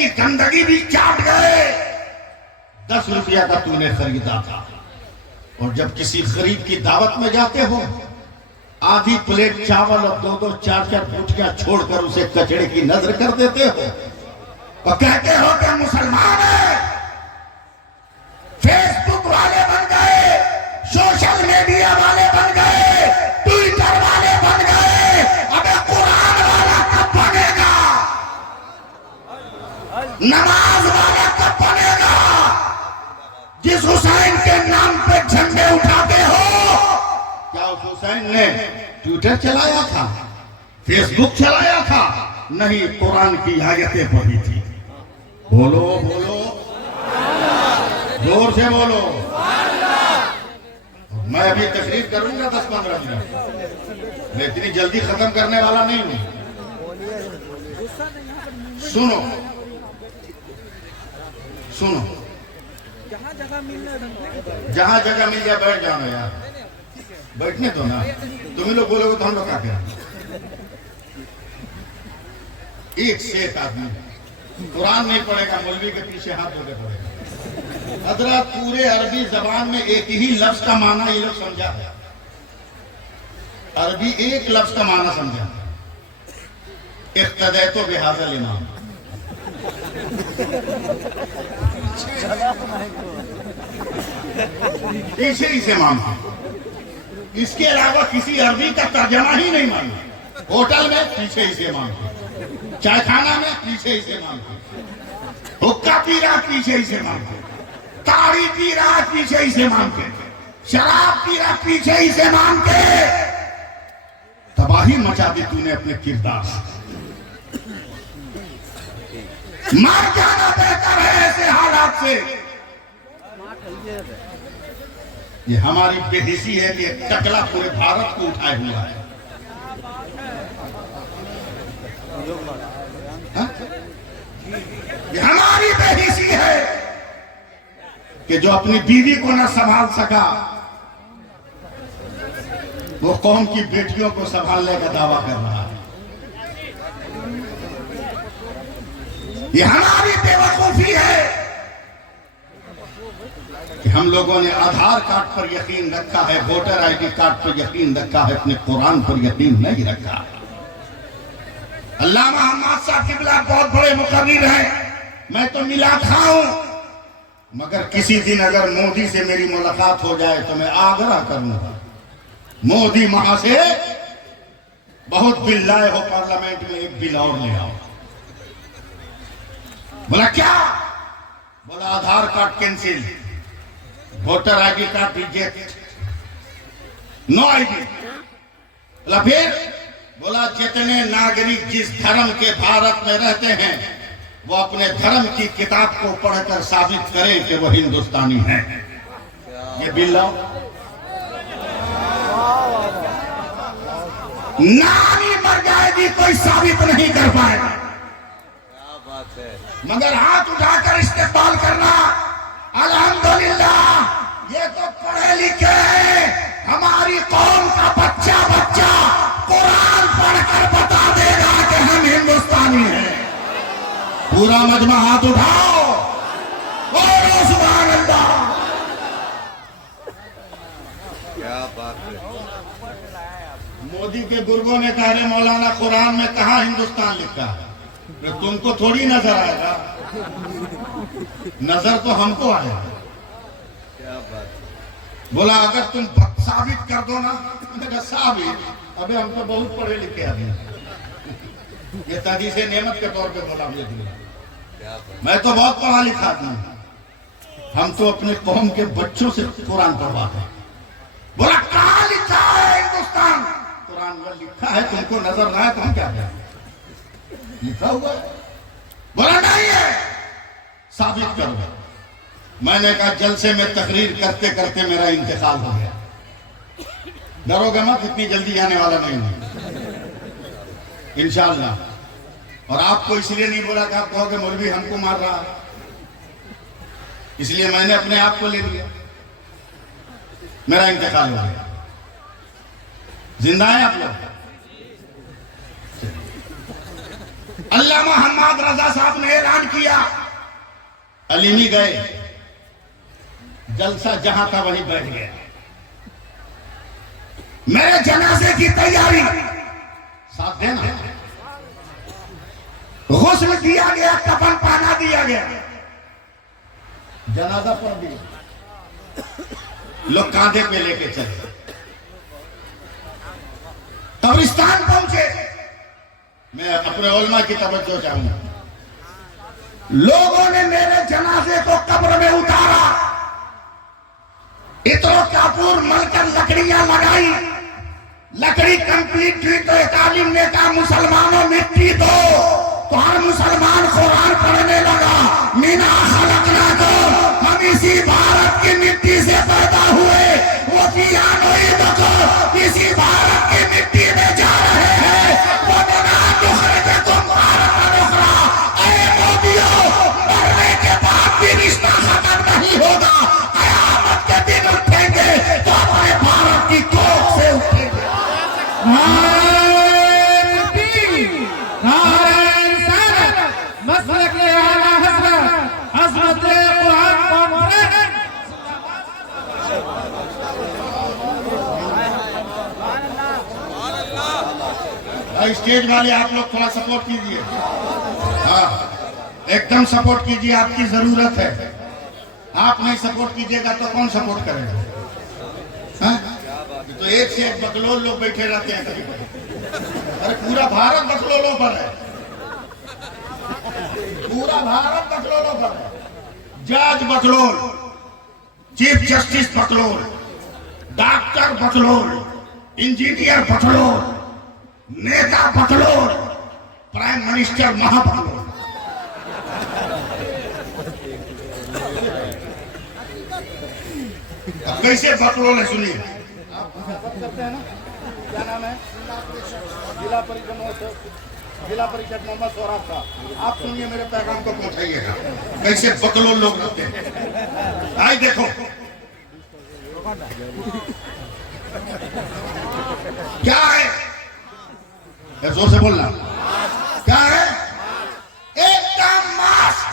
की गंदगी भी चाट गए। 10 रुपया का तूने खरीदा था, और जब किसी गरीब की दावत में जाते हो, आधी प्लेट चावल और 2-2 4-4 पूटियां छोड़कर उसे कचड़े की नजर कर देते हो, तो कहते हो कि मुसलमान है। फेसबुक वाले बन गए, सोशल मीडिया वाले बन गए, ट्विटर वाले बन गए, अबे कुरान वाला कब बनेगा? नमाज वाला कब बनेगा? जिस हुसैन के नाम पे झंडे उठाते हो, क्या उस हुसैन ने ट्विटर चलाया था, फेसबुक चलाया था? नहीं, कुरान की आयतें पढ़ी थी। बोलो बोलो, जोर से बोलो। मैं अभी तकरीर करूंगा 10-15 मिनट, मैं इतनी जल्दी खत्म करने वाला नहीं हूं। सुनो सुनो, जहां जगह मिल जाए बैठ जाना यार, बैठने दो ना। तुम ही लोग बोलोगे तो हम लोग क्या करें? एक से एक आदमी कुरान नहीं पढ़ेगा, मौलवी के पीछे हाथ धोके पढ़ेगा। हजरत पूरे अरबी जबान में एक ही लफ्ज का माना ये लोग समझा है। अरबी एक लफ्ज का माना समझा, इख्तदे तो बिहाज़ल इमाम। इसे इसे मानते, इसके अलावा किसी अरबी का तर्जमा ही नहीं मानते। होटल में पीछे इसे मानते, चाय खाना में पीछे इसे मानते, हुक्का पी रहा पीछे इसे मानते, ताड़ी पी रहा पीछे इसे मानते, शराब पी रहा पीछे इसे मानते। तबाही मचा दी तूने अपने किरदार से। मर जाना बेहतर है ऐसे हालात से। ये हमारी बेहिसी है कि एक टकला पूरे भारत को उठाए हुआ है। ये हमारी बेहिसी है कि जो अपनी बीवी को ना संभाल सका, वो कौम की बेटियों को संभालने का दावा कर रहा है। ये हमारी बेवकूफी है कि हम लोगों ने आधार कार्ड पर यकीन रखा है, वोटर आईडी कार्ड पर यकीन रखा है, अपने कुरान पर यकीन नहीं रखा। अल्लामा हम्माद साहब किबला बहुत बड़े मुकर्रिर हैं, मैं तो मिला खाऊं, मगर किसी दिन अगर मोदी से मेरी मुलाकात हो जाए तो मैं आग्रह करूंगा, मोदी वहां से बहुत बिल लाए हो, पार्लियामेंट में एक बिल और ले आओ। बोला क्या? बोला Aadhaar card cancel, voter ID card reject, no ID. बोला फिर? बोला जितने नागरिक जिस धर्म के भारत में रहते हैं वो अपने धर्म की किताब को पढ़कर साबित करें कि वो हिंदुस्तानी है। ये बिल लाओ। नानी मर जाएगी, कोई साबित नहीं कर पाएगा, मगर हाथ उठाकर इस्तेमाल करना। अल्हम्दुलिल्लाह ये तो पढ़े लिखे हैं, हमारी कौम का बच्चा बच्चा कुरान पढ़कर बता देगा कि हम हिंदुस्तानी हैं। पूरा मजमा हाथ उठाओ, बोलो सुभान अल्लाह। क्या बात है। मोदी के गुर्गों ने कहा रे मौलाना कुरान में कहा हिंदुस्तान लिखा है, तो तुमको थोड़ी नजर आएगा, नजर तो हमको आएगा। क्या बात। बोला अगर तुम साबित कर दो ना। मैंने कहा साबित? अबे हम तो बहुत पढ़े लिखे आदमी। ये तादी से नेमत के तौर पे बोला मुझे, मैं तो बहुत पढ़ा लिखा आदमी, हम तो अपने कौम के बच्चों से कुरान पढ़वाते हैं। बोला कहाँ लिखा है हिंदुस्तान? कुरान में लिखा है, तुमको नजर ना आए तो हम क्या करें? लिखा हुआ है। बोला नहीं है, साबित करो। मैंने कहा जलसे में तकरीर करते करते मेरा इंतकाल हो गया, डरोगे मत, इतनी जल्दी आने वाला नहीं हूं इंशाअल्लाह। और आपको इसलिए नहीं बोला कि आप कहोगे मौलवी हमको मार रहा, इसलिए मैंने अपने आप को ले लिया, मेरा इंतकाल हो गया। जिंदा है आप लोग? अल्लामा हम्माद रजा साहब ने ऐलान किया अलीमी गए, जलसा जहां था वहीं बैठ गया। मेरे जनाजे की तैयारी साथ देना, गुस्ल दिया गया, कफन पहना दिया गया, जनाजा पढ़ दिया, लोग कांधे पे लेके चले, कब्रिस्तान पहुंचे। मैं अपने उलमा की तवज्जो चाहूंगा, लोगों ने मेरे जनाजे को कब्र में उतारा, इतरों कापूर मलकर लकड़ियां लगाई, लकड़ी कंप्लीट हुई तो एक आलिम ने कहा मुसलमानों मिट्टी दो, तो हर मुसलमान कुरान पढ़ने लगा, मीना खलकना को, हम इसी भारत की मिट्टी से पैदा हुए, वो इसी भारत की मिट्टी में जा रहे हैं, वो मरने के बाद भी रिश्ता खत्म नहीं होगा, कयामत के दिन उठेंगे तो अपने भारत की कोख से उठेंगे। स्टेज वाले आप लोग थोड़ा सपोर्ट कीजिए, हाँ एकदम सपोर्ट कीजिए, आपकी जरूरत है। आप नहीं सपोर्ट कीजिएगा तो कौन सपोर्ट करेगा? हाँ? तो एक से एक बकलोल लोग बैठे रहते हैं कभी कभी। अरे पूरा भारत बकलोलों पर है, पूरा भारत बकलोलों पर है। जज बकलोल, चीफ जस्टिस बकलोल, डॉक्टर बकलोल, इंजीनियर बकलोल, नेता बकलोल, प्राइम मिनिस्टर महाबकलोल। अब कैसे बकलोल है सुनिए। आप करते हैं ना, क्या नाम है? जिला परिषद मोहम्मद सौराब साहब, आप सुनिए, मेरे पैगाम को पहुंचाइएगा कैसे बकलोल लोग रहते हैं। आई देखो क्या है, जोर से बोलना, क्या है? एक काम मास्क,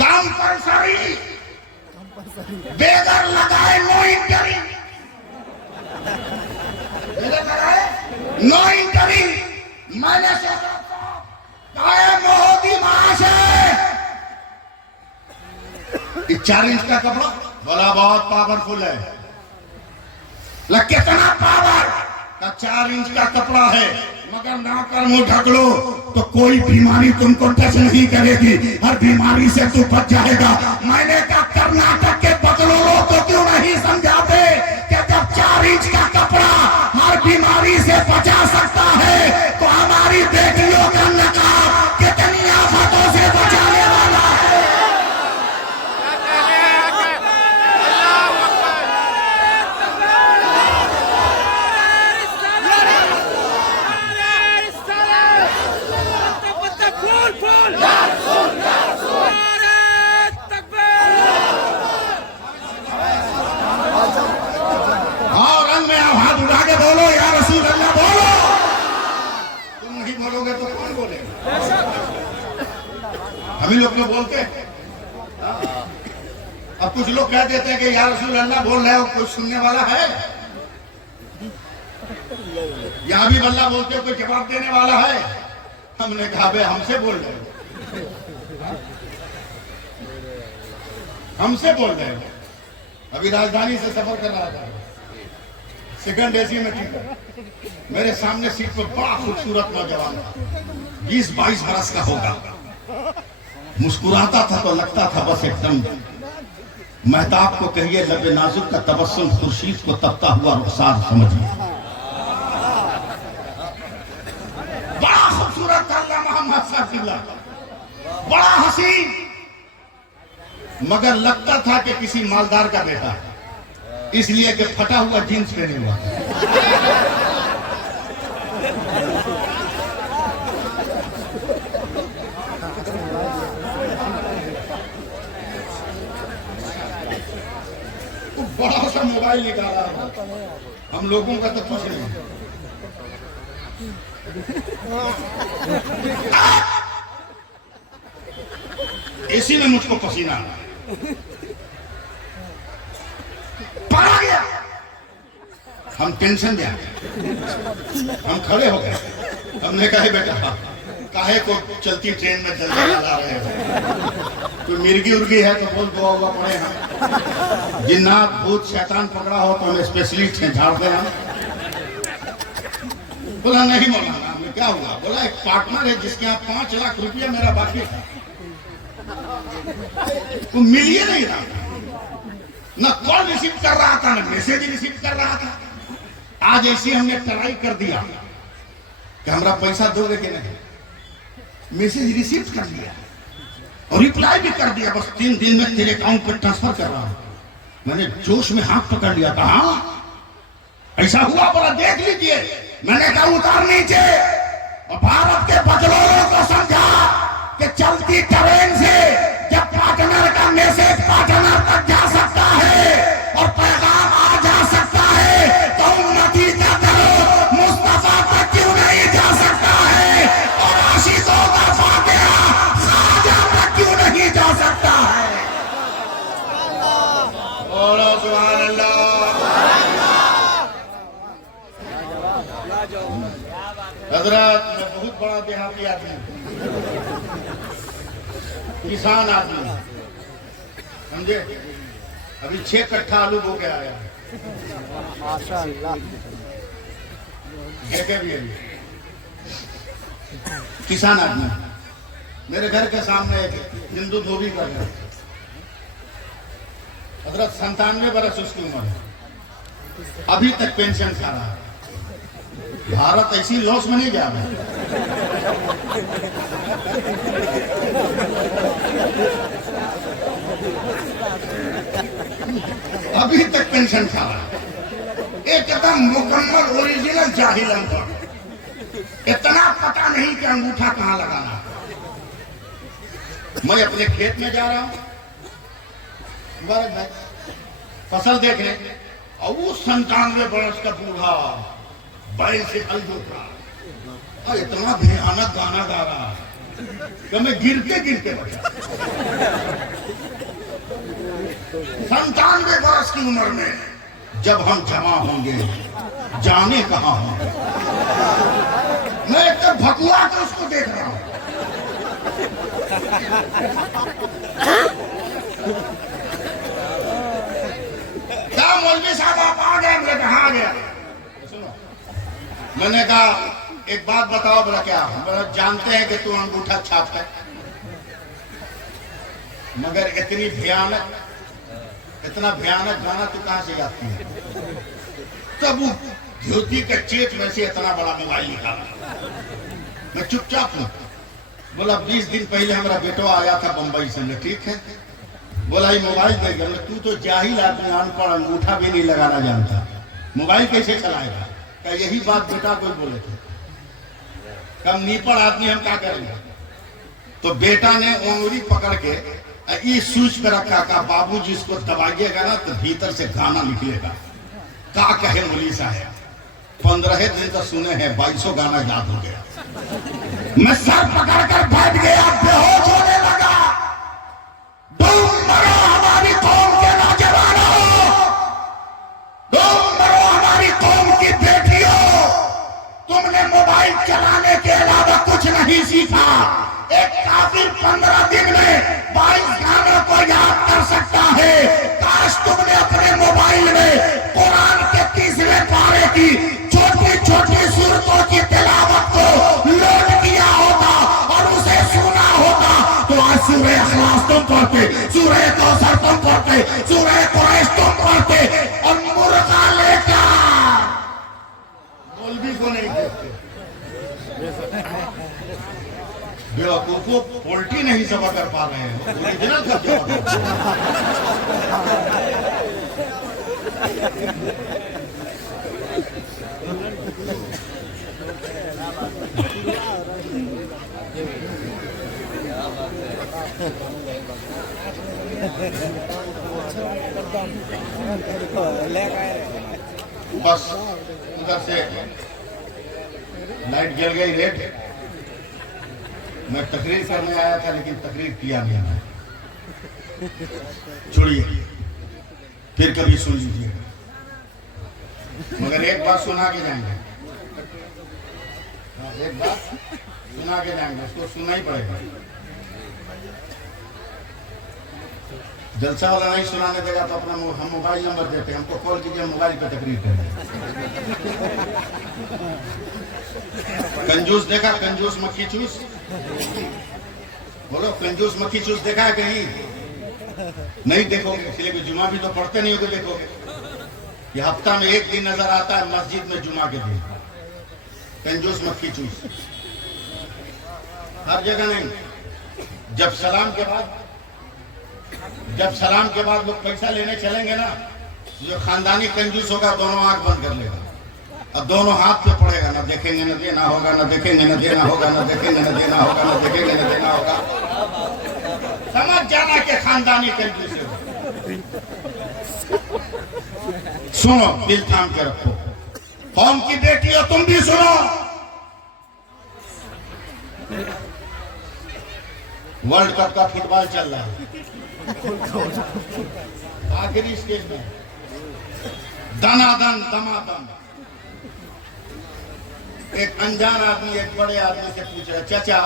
कंपल्सरी, बेगर लगाए नो इंटरी, बेगर लगाए नो इंटरी। मैंने मोदी महाशय 4 इंच का कपड़ा बोला बहुत पावरफुल है, कितना पावर का 4 इंच का कपड़ा है, मगर नाक और मुंह ढक लो तो कोई बीमारी तुमको टच नहीं करेगी, हर बीमारी से तू बच जाएगा। मैंने कहा कर्नाटक के बकलोलों को क्यों नहीं समझाते कि जब 4 इंच का कपड़ा हर बीमारी से बचा सकता है तो हमारी बेटियों का नकाब कितनी आफतों से बचाने वाला है। बोलो या रसूल अल्लाह बोलो, तुम नहीं बोलोगे तो कौन बोलेगा? हम ही लोग तो बोलते हैं। अब कुछ लोग कह देते हैं कि या रसूल अल्लाह बोल रहे हो, कोई सुनने वाला है? या भी अल्लाह बोलते हो, कोई जवाब देने वाला है? हमने कहा बे हमसे बोल रहे हो, हमसे बोल रहे हो। अभी राजधानी से सफर कर रहा था, सेकंड एसी में थी, मेरे सामने सीट पर बड़ा खूबसूरत नौजवान था, 20-22 बरस का होगा, मुस्कुराता था तो लगता था बस एकदम महताब को कहिए लबे नाजुक का तबस्सुम, खुर्शीद को तपता हुआ रुखसार समझिए। बड़ा खूबसूरत था अल्लाह मोहम्मद सल्लल्लाहु, बड़ा हसीन, मगर लगता था कि किसी मालदार का बेटा है, इसलिए कि फटा हुआ जींस पहने हुआ। तो बड़ा सा मोबाइल निकाला, हम लोगों का तो कुछ नहीं। एसी में मुझको पसीना आया, पड़ा गया। हम टेंशन में आ गए, हम खड़े हो गए। हमने कहा बेटा काहे को चलती ट्रेन में जल्दी ला रहे हो, कोई मिर्गी उर्गी है तो बोल दुआ हुआ पड़े हैं, जिन्नात भूत शैतान पकड़ा हो तो हम स्पेशलिस्ट हैं, झाड़ दे हम। बोला नहीं मौलाना, हमें क्या हुआ? बोला एक पार्टनर है जिसके यहाँ 5 लाख रुपया मेरा बाकी था, वो मिल ही नहीं रहा, न कॉल रिसीव कर रहा था न मैसेज रिसीव कर रहा था। आज ऐसे हमने ट्राई कर दिया कि हमारा पैसा दोगे कि नहीं, मैसेज रिसीव कर लिया और रिप्लाई भी कर दिया, बस 3 दिन में तेरे अकाउंट पर ट्रांसफर कर रहा हूं। मैंने जोश में हाथ पकड़ लिया, कहा ऐसा हुआ? बोला देख लीजिए। मैंने कहा उतार नीचे, और भारत के बजलोरों को समझा कि चलती ट्रेन से जब पार्टनर का मैसेज पार्टनर तक जा सकता है और पैगाम आ जा सकता है, तो उन्नति का करो मुस्तफा तक क्यों नहीं जा सकता है, और आशिकों का फातिहा खाजा तक क्यों नहीं जा सकता है। बोलो सुभान अल्लाह। हजरत मैं बहुत बड़ा देहाती आदमी, किसान आदमी, समझे? अभी 6 कट्ठा आलू बो के आया, देखे भी अभी किसान आदमी। मेरे घर के सामने एक हिंदू धोबी कर रहे, हजरत 97 बरस उसकी उम्र है, अभी तक पेंशन खा रहा है। भारत ऐसी लॉस में नहीं जा रहा, अभी तक पेंशन खा रहा है। एकदम मुकम्मल ओरिजिनल जाहिल अनपढ़, इतना पता नहीं कि अंगूठा कहां लगाना। मैं अपने खेत में जा रहा हूं, मुबारक भाई, फसल देखने, और वो 97 बरस का बूढ़ा बैल से हल जोत रहा, इतना भयानक गाना गा रहा कि मैं गिरते गिरते बचा। 97 वर्ष की उम्र में जब हम जमा होंगे जाने कहां होंगे। मैं एक तो भकुआ के उसको देख रहा हूं। क्या मौलवी साहब आप आ गए? मैंने कहा आ गया। मैंने कहा एक बात बताओ। बोला क्या? बोला जानते हैं कि तू अंगूठा छाप है, मगर इतना भयानक गाना तू कहां से गाती है? तब वो धोती के चेत में से इतना बड़ा मोबाइल निकाला। मैं चुपचाप हूं। बोला 20 दिन पहले हमारा बेटवा आया था बंबई से। ठीक है। बोला ये मोबाइल दे गया। तू तो जाहिल आदमी, अनपढ़, अंगूठा भी नहीं लगाना जानता, मोबाइल कैसे चलाएगा? क्या यही बात बेटा को बोले थे? कम नीपड़ आदमी हम क्या करेंगे? तो बेटा ने उंगली पकड़ के इस स्विच पे रखा, का बाबू जी इसको दबाइएगा ना तो भीतर से गाना निकलेगा। का कहे मौलवी साहब, 15 दिन तो सुने हैं, 2200 गाना याद हो गया। मैं सर पकड़ कर बैठ गया, बेहोश होने लगा। डूब मरो हमारी कौम के नौजवानों, डूब मरो हमारी कौम की बेटियों, तुमने मोबाइल चलाने के अलावा कुछ नहीं सीखा। एक काफिर 15 दिन में 22 गानों को याद कर सकता है। काश तुमने अपने मोबाइल में कुरान के 30वें पारे की छोटी छोटी सूरतों की तिलावत को लोड किया होता और उसे सुना होता, तो आज सूरह इखलास तुम पढ़ते, सूरह कौसर तुम पढ़ते, सूरह कुरैश तुम पढ़ते, और मुर्गा लेकर मौलवी को नहीं देखते। बेवकूफों, पोल्ट्री नहीं जमा कर पा रहे हैं, ओरिजिनल का जमा कर। बस उधर से लाइट जल गई, रेड। मैं तकरीर करने आया था लेकिन तकरीर किया नहीं। छोड़िए, फिर कभी सुन लीजिए, मगर एक बात सुना के जाएंगे, एक बात सुना के जाएंगे, उसको सुनना ही पड़ेगा। जलसा वाला नहीं सुनाने देगा तो अपना हम मोबाइल नंबर देते हैं, हमको कॉल कीजिए, मोबाइल पे तकरीर करें। कंजूस देखा, कंजूस मक्खी चूस, बोलो कंजूस मक्खी चूस देखा है कहीं? नहीं देखोगे, इसलिए कि जुमा भी तो पढ़ते नहीं होगे। देखोगे ये हफ्ता में एक दिन नजर आता है मस्जिद में, जुमा के दिन। कंजूस मक्खी चूस हर जगह नहीं। जब सलाम के बाद लोग पैसा लेने चलेंगे ना, जो खानदानी कंजूस होगा दोनों आंख बंद कर लेगा और दोनों हाथ पे पड़ेगा, ना देखेंगे ना देना होगा, ना देखेंगे ना देना होगा, ना देखेंगे ना देना होगा, ना देखेंगे ना देना होगा। समझ जाना कि खानदानी कंजूस है। सुनो, दिल थाम के रखो, कौम की बेटी हो तुम भी सुनो। वर्ल्ड कप का फुटबॉल चल रहा है, आखिरी स्टेज में दनादन दमादम। एक अनजान आदमी एक बड़े आदमी से पूछ रहा, चाचा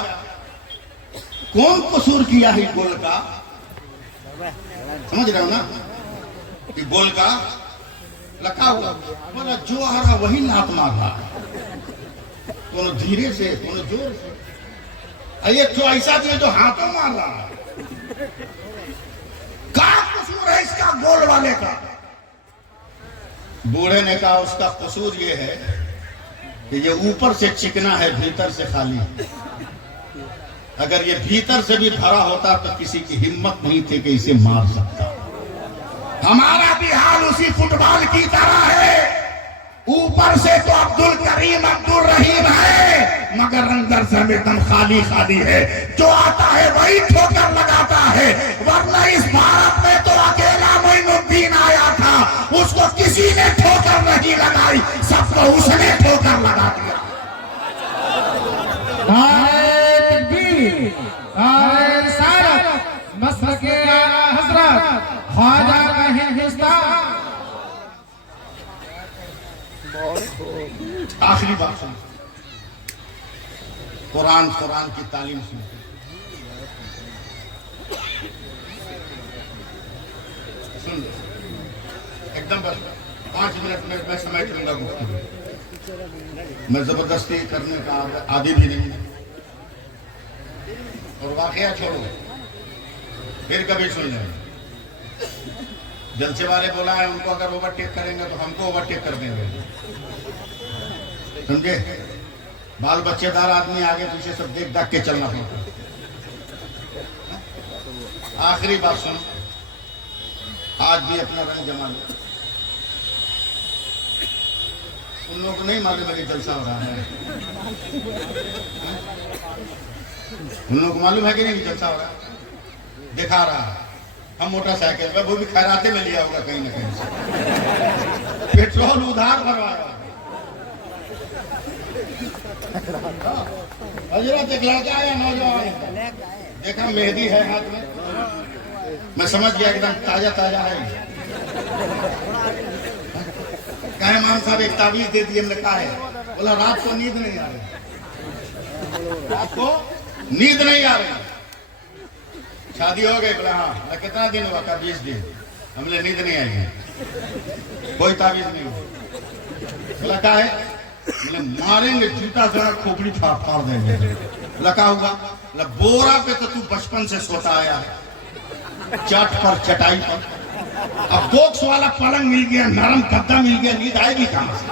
कौन कसूर किया है गोल का? समझ रहे हो ना, कि गोल का लखा हुआ। बोला जो आ रहा वही लात मार रहा, कोनो धीरे से कोनो जोर से। ये तो ऐसा भी है जो हाथों मार रहा है। क्या कसूर है इसका गोल वाले का? बूढ़े ने कहा उसका कसूर ये है कि ये ऊपर से चिकना है, भीतर से खाली। अगर ये भीतर से भी भरा होता तो किसी की हिम्मत नहीं थी कि इसे मार सकता। हमारा भी हाल उसी फुटबॉल की तरह है, ऊपर से तो अब्दुल करीम अब्दुल रहीम है, मगर अंदर से एकदम खाली खाली है। जो आता है वही ठोकर लगाता है, वरना इस भारत में तो अकेला मोइनुद्दीन आया था, उसको किसी ने ठोकर नहीं लगाई, सबको उसने ठोकर लगा दिया। मसलके हजरत ख्वाजा का हिंदुस्तान। आखिरी बात सुन, कुरान की तालीम सुन। सुन एकदम बस 5 मिनट में मैं समय चलूंगा गुफ्तगू। मैं जबरदस्ती करने का आदी भी नहीं, और वाकया छोड़ो, फिर कभी सुन लेंगे। जलसे वाले बोला है उनको अगर ओवरटेक करेंगे तो हमको ओवरटेक कर देंगे, समझे? बाल बच्चेदार आदमी आगे पीछे सब देख दाख के चलना पड़ता। आखिरी बात सुन, आज भी अपना रंग जमा लो। उन लोगों को नहीं मालूम है कि जलसा हो रहा है, उन लोगों को मालूम है कि नहीं कि जलसा हो रहा है, दिखा रहा है। हम मोटरसाइकिल में, वो भी खैराते में लिया होगा कहीं ना कहीं से, पेट्रोल उधार भरवाया। हजरत एक लड़का आया नौजवान, देखा मेहंदी है हाथ में, मैं समझ गया एकदम ताजा ताजा है। कहे मान साहब एक ताबीज दे दिए, हमने कहा है। बोला रात को नींद नहीं आ रही, रात को नींद नहीं आ रही। शादी हो गई? बोला हाँ। कितना दिन हुआ? का 20 दिन। हमने नींद नहीं आई, कोई ताबीज नहीं हुआ। बोला क्या है? बोले मारेंगे, जूता से खोपड़ी फाड़ देंगे। लगा हुआ? बोला बोरा पे तो तू बचपन से सोता आया है, चट पर चटाई पर, अब बॉक्स वाला पलंग मिल गया, नरम गद्दा मिल गया, नींद आएगी कहां से?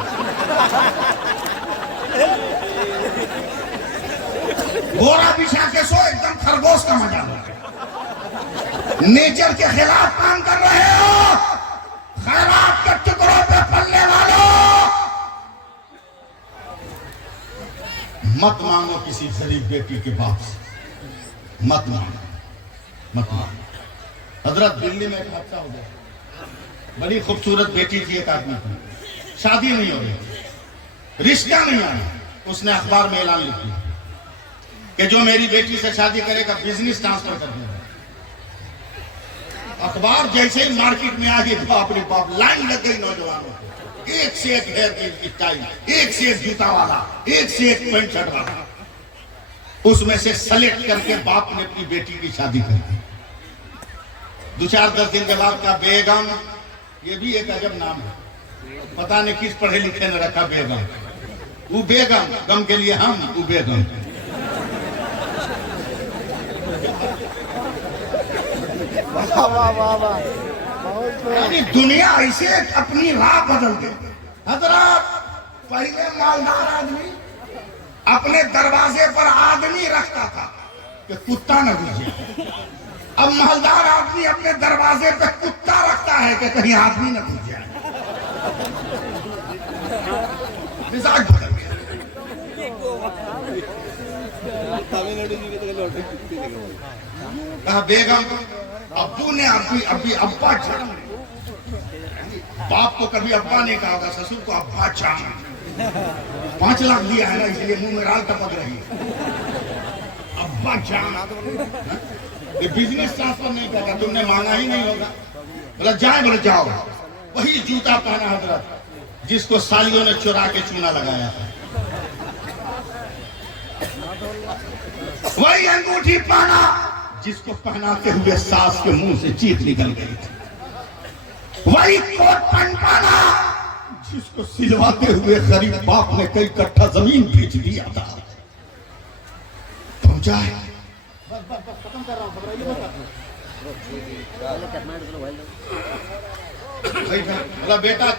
बोरा बिछा के सो, एकदम खरगोश का मजा लो। नेचर के खिलाफ काम कर रहे हो, खैरात के टुकड़ों पे पलने वालों। मत मांगो किसी गरीब बेटी के बाप से, मत मांगो, मत मांगो। हजरत दिल्ली में एक हादसा हो गया, बड़ी खूबसूरत बेटी थी एक आदमी की, शादी नहीं हो रही, रिश्ता नहीं आया। उसने अखबार में ऐलान लिख दिया कि जो मेरी बेटी से शादी करेगा बिजनेस ट्रांसफर कर देगा। अखबार जैसे ही मार्केट में आ गई, बाप रे बाप, लाइन लग गई नौजवानों को, एक से एक हेयर की स्टाइल, एक से एक जूता वाला, एक से एक पैंट शर्ट वाला। उसमें से सेलेक्ट करके बाप ने अपनी बेटी की शादी कर दी। 2-4-10 दिन के बाद का बेगम, ये भी एक अजब नाम है, पता नहीं किस पढ़े लिखे ने रखा बेगम। वो बेगम, गम के लिए हम, वो बेगम। यानी दुनिया ऐसे अपनी राह बदल गई। हजरत, पहले मालदार आदमी अपने दरवाजे पर आदमी रखता था कि कुत्ता न घुस जाए। अब मालदार आदमी अपने दरवाजे पे कुत्ता रखता है कि कहीं आदमी न घुस जाए। मिजाज बदल गया। कहा बेगम, अब्बू ने अभी अब्बा जान, बाप को कभी अब्बा नहीं कहा होगा, ससुर को अब्बा जान। 5 लाख दिया है ना, इसलिए मुंह में राल टपक रही है। अब्बा जान, ये बिजनेस ट्रांसफर नहीं करता, तुमने मांगा ही नहीं होगा। बोला जाए, बोले जाओ। वही जूता पहना हजरत जिसको सालियों ने चुरा के चूना लगाया था, वही अंगूठी पहना जिसको पहनाते हुए सास के मुंह से चीख निकल गई थी, वही कोट पहना जिसको सिलवाते हुए गरीब बाप ने कई कट्ठा जमीन बेच दिया था। पहुंचा है, बोला बेटा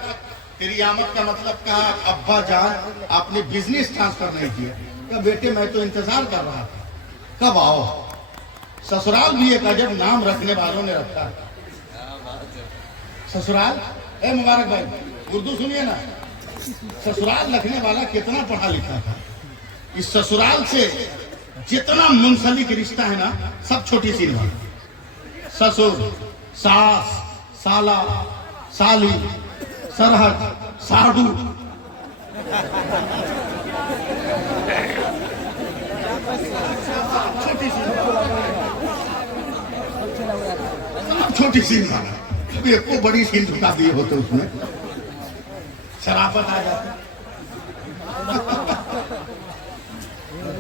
तेरी आमद का मतलब कहा, अब्बा जान आपने बिजनेस ट्रांसफर नहीं किया। क्या बेटे मैं तो इंतजार कर रहा था, कब आओ। ससुराल भी एक अजब नाम रखने वालों ने रखा है। ससुराल, ए मुबारक भाई, उर्दू सुनिए ना। ससुराल रखने वाला कितना पढ़ा लिखा था। इस ससुराल से जितना मुंसलिक रिश्ता है ना, सब छोटी सी बात। ससुर, सास, साला, साली, सरहद, साधु, छोटी सी बात। कभी एक को बड़ी सीन झुका दिए होते, उसमें शराफत आ जाती।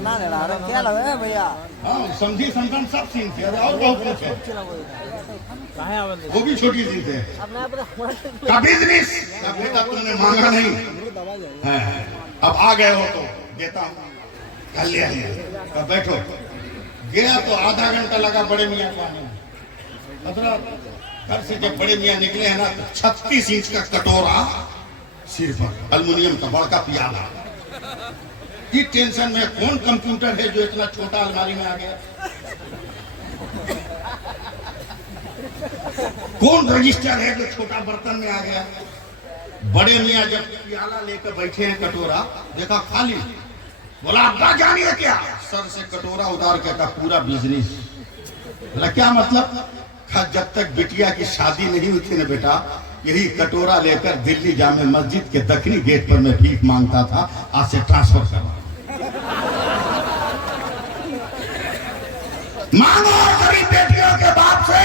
क्या लगा है भैया? हाँ, समझी समझन सब सीन थे और बहुत कुछ है, वो भी छोटी सी थे। कभी बेटा तुमने मांगा नहीं है, अब आ गए हो तो देता हूँ, कर लिया है। अब बैठो। गया तो आधा घंटा लगा बड़े मियाँ को आने में। घर से जब बड़े मियाँ निकले हैं ना, तो 36 इंच का कटोरा सिर पर, अल्युमिनियम का बड़का पियाला। इस टेंशन में कौन कंप्यूटर है जो इतना छोटा अलमारी में आ गया, कौन रजिस्टर है जो छोटा बर्तन में आ गया। बड़े मियाँ जब प्याला लेकर बैठे हैं, कटोरा देखा खाली, बोला अब्बा जानिए क्या, सर से कटोरा उतार के का पूरा बिजनेस। बोला क्या मतलब? जब तक बिटिया की शादी नहीं हुई थी ना बेटा, यही कटोरा लेकर दिल्ली जामे मस्जिद के दक्षिणी गेट पर मैं भीख मांगता था, आज से ट्रांसफर करवा। मांगो गरीब बेटियों के बाप से,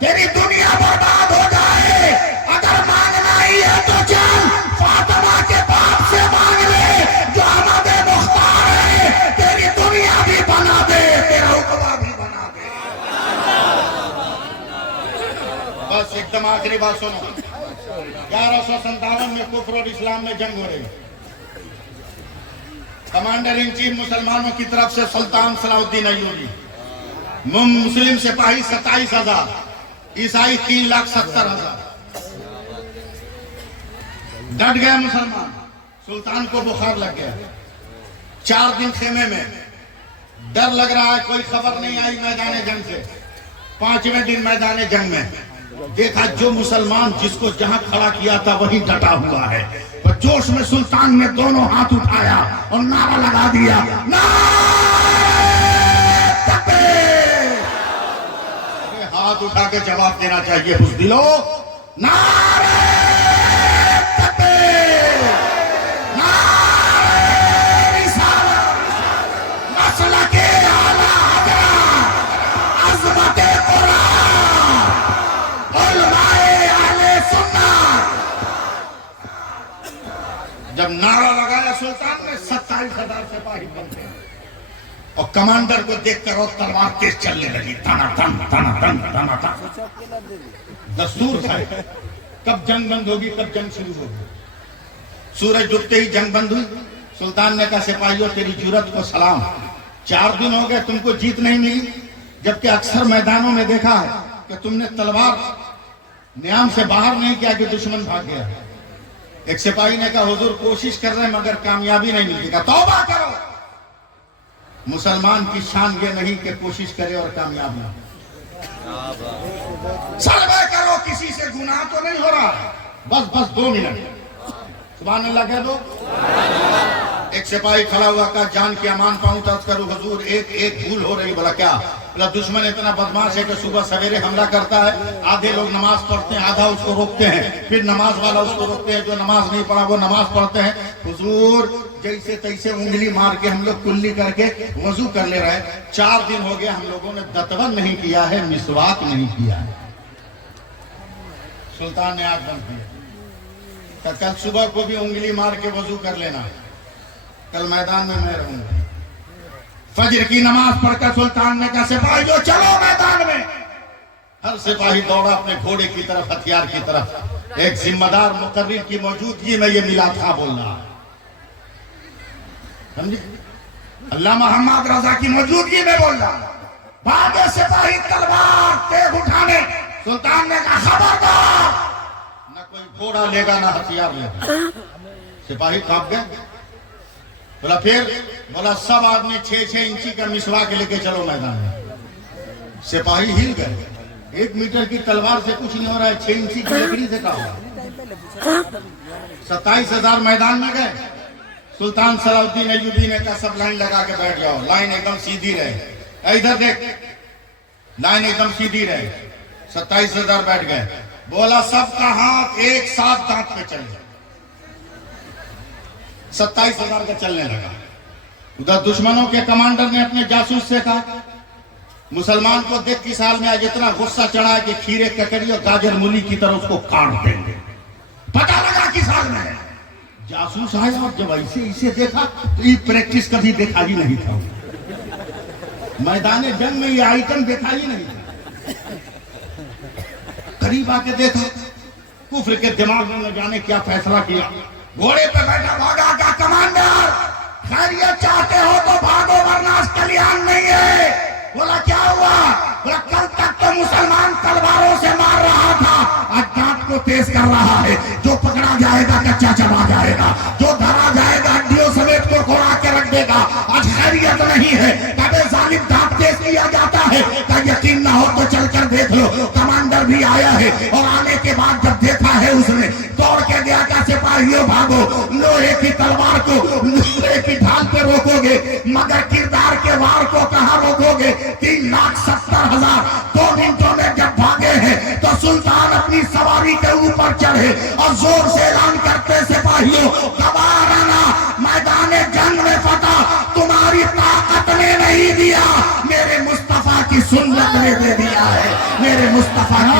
तेरी दुनिया बर्बाद हो जाए। अगर मांगना ही है तो चल फातिमा के बाप से मांग ले, जो हमारे मुख्तार है। तेरी दुनिया भी बना दे, तेरा उकबा भी बना दे। बस एकदम आखिरी बात सुनो। 1157 में कुफ्र और इस्लाम में जंग हो रही। कमांडर इन चीफ मुसलमानों की तरफ से सुल्तान सलाउद्दीन अय्यूबी, मुस्लिम सिपाही 27,000, ईसाई 3,70,000। डट गया मुसलमान। सुल्तान को बुखार लग गया। 4 दिन खेमे में, डर लग रहा है, कोई खबर नहीं आई मैदान जंग से। 5वें दिन मैदान जंग में देखा जो मुसलमान जिसको जहां खड़ा किया था वहीं डटा हुआ है। तो जोश में सुल्तान ने दोनों हाथ उठाया और नारा लगा दिया, हाथ उठा के जवाब देना चाहिए बुज़दिलो, नारे तकबीर, नारे रिसालत, मसलके आला हज़रत, अज़मते कुरान, जब नारा लगाया सुल्तान ने 27,000 सिपाही बनते और कमांडर को देखकर और तलवार तेज चलने लगी, तना तन तना तन तना तन। दस्तूर था कब जंग बंद होगी, कब जंग शुरू होगी। सूरज डूबते ही जंग बंद हुई। सुल्तान ने कहा सिपाहियों तेरी जुर्रत को सलाम, 4 दिन हो गए तुमको जीत नहीं मिली, जबकि अक्सर मैदानों में देखा है कि तुमने तलवार नियाम से बाहर नहीं किया कि दुश्मन भाग गया। एक सिपाही ने कहा हुजूर कोशिश कर रहे हैं मगर कामयाबी नहीं मिलती। कहा तौबा करो, मुसलमान की शान ये नहीं कि कोशिश करे और कामयाब ना। सर्वे करो, किसी से गुनाह तो नहीं हो रहा, बस 2 मिनट सुभान अल्लाह कह दो। एक सिपाही खड़ा हुआ, कहा जान की अमान पाऊं तो करूं हुजूर, एक भूल हो रही। बोला क्या? बोला दुश्मन इतना बदमाश है कि सुबह सवेरे हमला करता है, आधे लोग नमाज पढ़ते हैं, आधा उसको रोकते हैं, फिर नमाज वाला उसको रोकते हैं, जो नमाज नहीं पढ़ा वो नमाज पढ़ते हैं। हुजूर जैसे तैसे उंगली मार के हम लोग कुल्ली करके वजू कर ले रहे हैं। 4 दिन हो गया हम लोगों ने दतवन नहीं किया है, मिसवाक नहीं किया है। सुल्तान ने आंख बंद किया, कल सुबह को भी उंगली मार के वजू कर लेना, कल मैदान में मैं रहूंगा। फजर की नमाज पढ़कर सुल्तान ने कहा सिपाहियों चलो मैदान में। हर सिपाही दौड़ा अपने घोड़े की तरफ, हथियार की तरफ। एक जिम्मेदार मुकर्रिर की मौजूदगी में ये मिला था बोलना, समझे? अल्लाह मोहम्मद रजा की मौजूदगी में बोलना। भागे सिपाही तलवार तेज उठाने। सुल्तान ने कहा खबरदार, न कोई घोड़ा लेगा ना हथियार लेगा। सिपाही कांप गए। बोला फिर? बोला सब आदमी 6-6 इंची का मिसवाक लेके चलो मैदान में। सिपाही हिल गए। 1 मीटर की तलवार से कुछ नहीं हो रहा है, 6 इंची की लकड़ी से क्या होगा। 27,000 मैदान में गए। सुल्तान सलाउद्दीन अय्यूबी ने कहा सब लाइन लगा के बैठ जाओ, लाइन एकदम सीधी रहे। इधर देख, लाइन एकदम सीधी रहे। 27,000 बैठ गए। बोला सबका हाथ एक साथ दांत पे चल जाए। 27,000 का चलने लगा। उधर दुश्मनों के कमांडर ने अपने जासूस से कहा मुसलमान को देख किस हाल में आज इतना गुस्सा चढ़ा कि खीरे ककड़ी और गाजर मूली की तरह उसको काट देंगे। पता लगा किस हाल में है। जासूस आया और जब ऐसे इसे देखा तो ये प्रैक्टिस कभी देखा ही नहीं था। मैदान जंग में ये आइटम देखा ही नहीं था। करीब आके देखा, कुफ्र के दिमाग में न जाने क्या फैसला किया। घोड़े पे बैठा भागा का कमांडर, खैरियत चाहते हो तो भागो वरना कल्याण नहीं है। बोला क्या हुआ? बोला कल तक तो मुसलमान तलवारों से मार रहा था, आज दांत को तेज कर रहा है। जो पकड़ा जाएगा कच्चा चबा जाएगा, जो धरा जाएगा हड्डियों समेत को कोड़ा के रख देगा। आज खैरियत नहीं है। कभी जालिम दांत तेज किया जाता है। क्या यकीन ना हो तो चलकर देख लो। कमांडर भी आया है और आने के बाद जब देखा है उसने दौड़ के गया का सिपाहियों भागो, लोहे की तलवार को लोहे की ढाल पे रोकोगे मगर किरदार के वार को कहां रोकोगे। 3,70,000 2 मिनटों में जब भागे हैं तो सुल्तान अपनी सवारी के ऊपर चढ़े और जोर से ऐलान करते सिपाहियों गवाराना मैदान जंग में फतह तुम्हारी ताकत ने नहीं दिया, मेरे मुस्तफा की सुन्नत ने दे दिया है। मेरे मुस्तफा की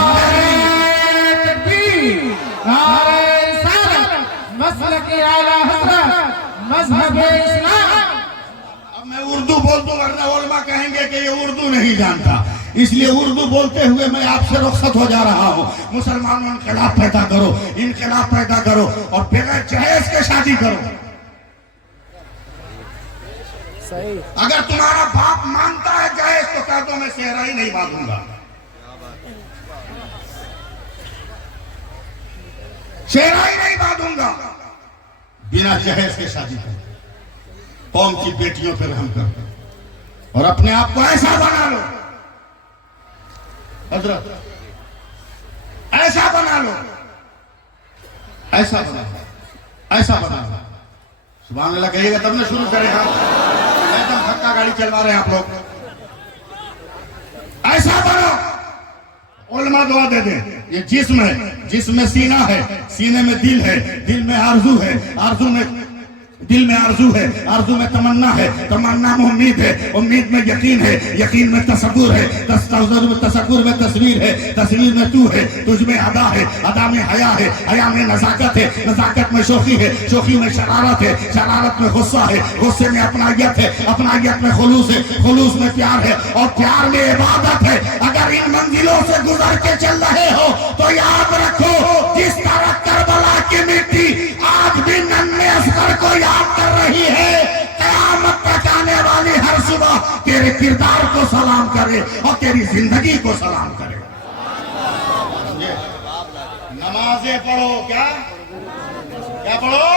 मज़हब इस्लाम। अब मैं उर्दू बोल दूं वरना उलमा कहेंगे कि ये उर्दू नहीं जानता, इसलिए उर्दू बोलते हुए मैं आपसे रुखसत हो जा रहा हूँ। मुसलमानों इनकलाब पैदा करो, इनकलाब पैदा करो और बगैर जहेज के शादी करो। सही। अगर तुम्हारा बाप मानता है जहेज तो कह दो मैं सेहरा ही नहीं बांधूंगा, सेहरा ही नहीं बांधूंगा। बिना जहेज के शादी करो, कौम की बेटियों पर रहम करो और अपने आप को ऐसा बना लो हजरत, ऐसा बना लो, ऐसा बना लो, ऐसा बना लो। सुभान अल्लाह कहिएगा तब ना शुरू करेगा। एकदम धक्का गाड़ी चलवा रहे हैं आप लोग। ऐसा बनो, उलमा दुआ दे दे। ये जिस्म है, जिस्म में सीना है, सीने में दिल है, दिल में आरजू है, आरजू में दिल में आरजू है, आरजू में तमन्ना है, तमन्ना में उम्मीद है, उम्मीद में यकीन है, यकीन में तसव्वुर है, तसव्वुर में तस्वीर है, तस्वीर में तू है, तुझ में अदा है, अदा में हया है, हया में नजाकत है, नजाकत में शोखी है, शोखी में शरारत है, शरारत में गुस्सा है, गुस्से में अपनायत है, अपनायत में खुलूस है, खुलूस में प्यार है और प्यार में इबादत है। अगर इन मंजिलों से गुजर के चल रहे हो तो याद रखो, जिस तरह करबला की मिट्टी आज भी नन्हे असगर को याद कर रही है, कयामत तक आने वाली हर सुबह तेरे किरदार को सलाम करे और तेरी जिंदगी को सलाम करे। नमाजें पढ़ो, क्या क्या पढ़ो?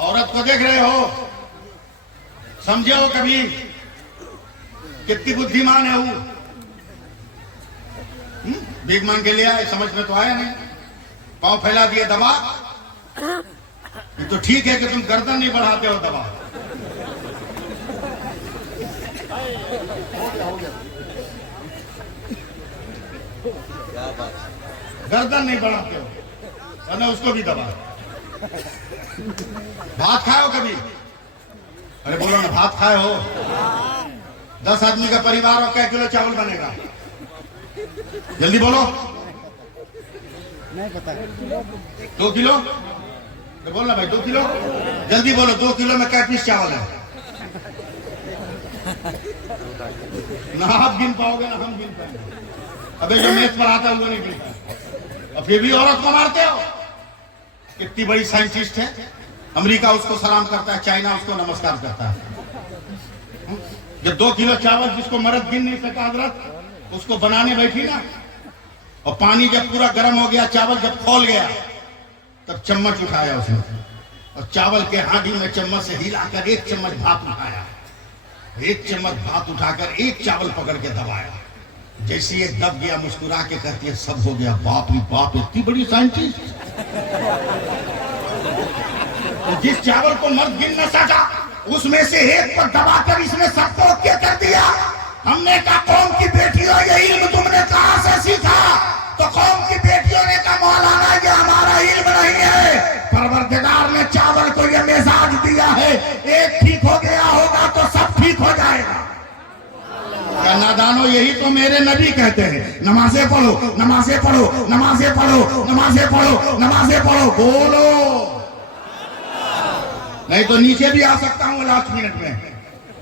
औरत को देख रहे हो, समझे हो कभी कितनी बुद्धिमान है वो? भीख मांग के लिया, समझ में तो आया नहीं, पांव फैला दिए दबा। ये तो ठीक है कि तुम गर्दन नहीं बढ़ाते हो, दबा। गर्दन नहीं बढ़ाते हो, और उसको भी दबा। भात खाए हो कभी? अरे बोलो ना, भात खाए हो? 10 आदमी का परिवार और क्या किलो चावल बनेगा? जल्दी बोलो। नहीं पता। 2 किलो? तो बोलना भाई 2 किलो, जल्दी बोलो। 2 किलो में क्या पीस चावल है? ना आप गिन पाओगे ना हम गिन पाएंगे। अबे जो मैथ पढ़ाता है वो नहीं गिनता, और फिर भी औरत को मारते हो। कितनी बड़ी साइंटिस्ट है, अमेरिका उसको सलाम करता है, चाइना उसको नमस्कार करता है। जब 2 किलो चावल जिसको मर्द गिन नहीं सका हजरत, उसको बनाने बैठी ना, और पानी जब पूरा गर्म हो गया, चावल जब खौल गया, तब चम्मच उठाया उसने और चावल के हांडी में चम्मच से हिलाकर 1 चम्मच भात उठाया। 1 चम्मच भात उठाकर 1 चावल पकड़ के दबाया। जैसे ये दब गया, मुस्कुरा के कहती है सब हो गया। बाप रे बाप, इतनी बड़ी साइंटिस्ट। जिस चावल को मर्द गिन न सका, उसमें से 1 पर दबाकर इसने सबको ओके कर दिया। हमने कहा कौम की बेटियों, ये इल्म तुमने कहां से सीखा? तो कौम की बेटियों ने कहा मौलाना ये हमारा इल्म नहीं है, परवरदिगार ने चावल को ये मिजाज दिया है, एक ठीक हो गया होगा तो सब ठीक हो जाएगा। क्या नादानो, यही तो मेरे नबी कहते हैं, नमाजें पढ़ो, नमाजें पढ़ो, नमाजें पढ़ो, नमाजें पढ़ो, नमाजें पढ़ो। बोलो, नहीं तो नीचे भी आ सकता हूँ लास्ट मिनट में।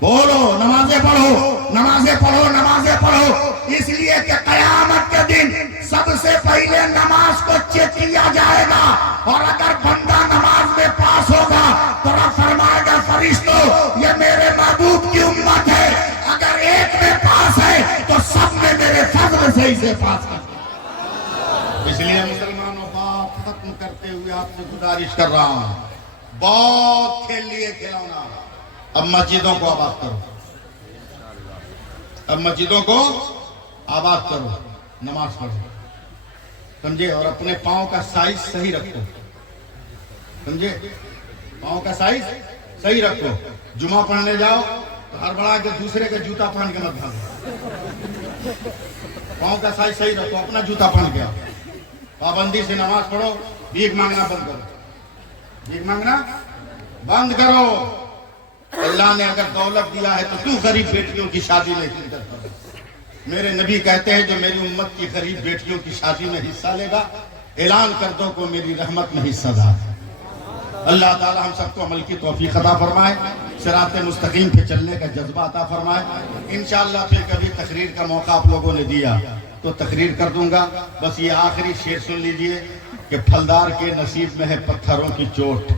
बोलो, नमाजें पढ़ो, नमाजें पढ़ो, नमाजें पढ़ो। इसलिए कि कयामत के दिन सबसे पहले नमाज को चेक किया जाएगा, और अगर बंदा नमाज में पास होगा तो रब फरमाएगा फरिश्तों ये मेरे महबूब की उम्मत है, अगर एक में पास है तो सब में मेरे फजल से इसे पास कर। इसलिए मुसलमानों, बात खत्म करते हुए आपसे गुजारिश कर रहा हूं, बहुत खेल लिए खिलौना, अब मस्जिदों को आबाद करो, अब मस्जिदों को आबाद करो, नमाज पढ़ो, समझे? और अपने पांव का साइज सही रखो, समझे? पांव का साइज सही रखो। जुमा पढ़ने जाओ तो हड़बड़ा के दूसरे के जूता पहन के मत भागो। पांव का साइज सही रखो, अपना जूता पहन के आओ। पाबंदी से नमाज पढ़ो, भीख मांगना बंद करो, भीख मांगना बंद करो। अल्लाह ने अगर दौलत दिया है तो तू गरीब बेटियों की शादी नहीं करता। मेरे नबी कहते हैं जो मेरी उम्मत की गरीब बेटियों की शादी में हिस्सा लेगा, ऐलान कर दो को मेरी रहमत में हिस्सादार। अल्लाह ताला हम सबको अमल की तौफीक अता फरमाए, सिराते मुस्तकीम पे चलने का जज्बा अता फरमाए। इंशाअल्लाह फिर कभी तकरीर का मौका आप लोगों ने दिया तो तकरीर कर दूंगा। बस ये आखिरी शेर सुन लीजिए कि फलदार के नसीब में है पत्थरों की चोट,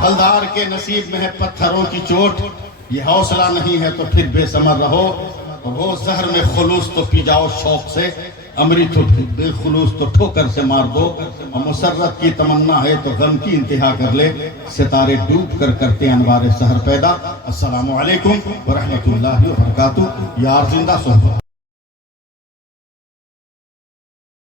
फलदार के नसीब में है पत्थरों की चोट। ये हौसला नहीं है तो फिर बेसमर रहो, वो जहर में खुलूस तो पी जाओ शौक से, अमृत तो बेखुलूस तो ठोकर से मार दो। और मुसर्रत की तमन्ना है तो गम की इंतहा कर ले, सितारे डूब कर करते अनवार सहर पैदा। अस्सलामु अलैकुम व रहमतुल्लाहि व बरकातुहू। यार जिंदा सोहबत।